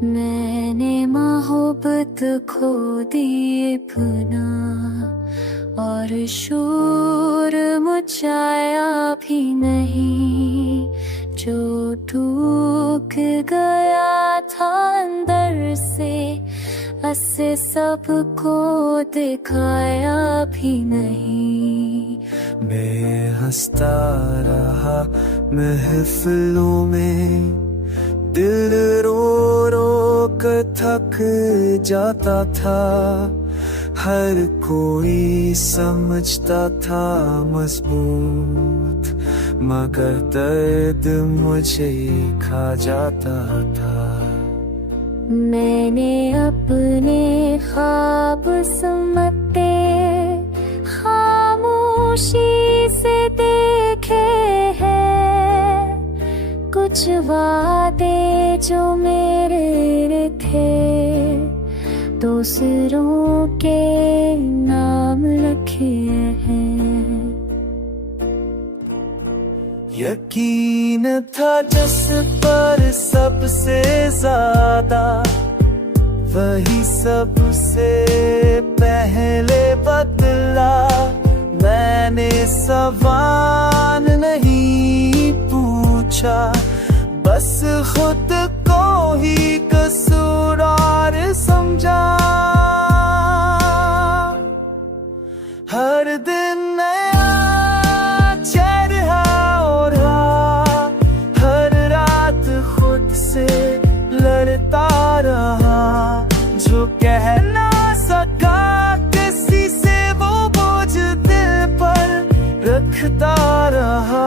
मैंने मोहब्बत खो दी अपना और शोर मचाया भी नहीं। जो टूट गया था अंदर से ऐसे सबको दिखाया भी नहीं। मैं हंसता रहा महफिलों में, दिल रो रो कर थक जाता था। हर कोई समझता था मजबूत, मगर दर्द मुझे खा जाता था। मैंने अपने ख्वाब समते खामोशी से देखे हैं। कुछ वादे जो मेरे थे दूसरों के नाम रखे हैं। यकीन था जिस पर सबसे ज्यादा, वही सबसे पहले बदला। मैंने सवाल नहीं पूछा, बस खुद को ही कसूरवार समझा। हर दिन नया चेहरा ओढ़ा, हर रात खुद से लड़ता रहा। जो कह ना सका किसी से वो बोझ दिल पर रखता रहा।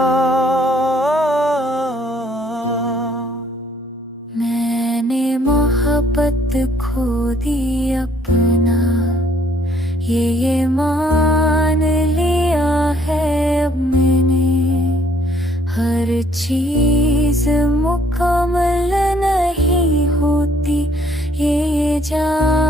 मैंने मोहब्बत खो दी अपना, ये मान लिया है अब मैंने। हर चीज मुकम्मल नहीं होती ये जान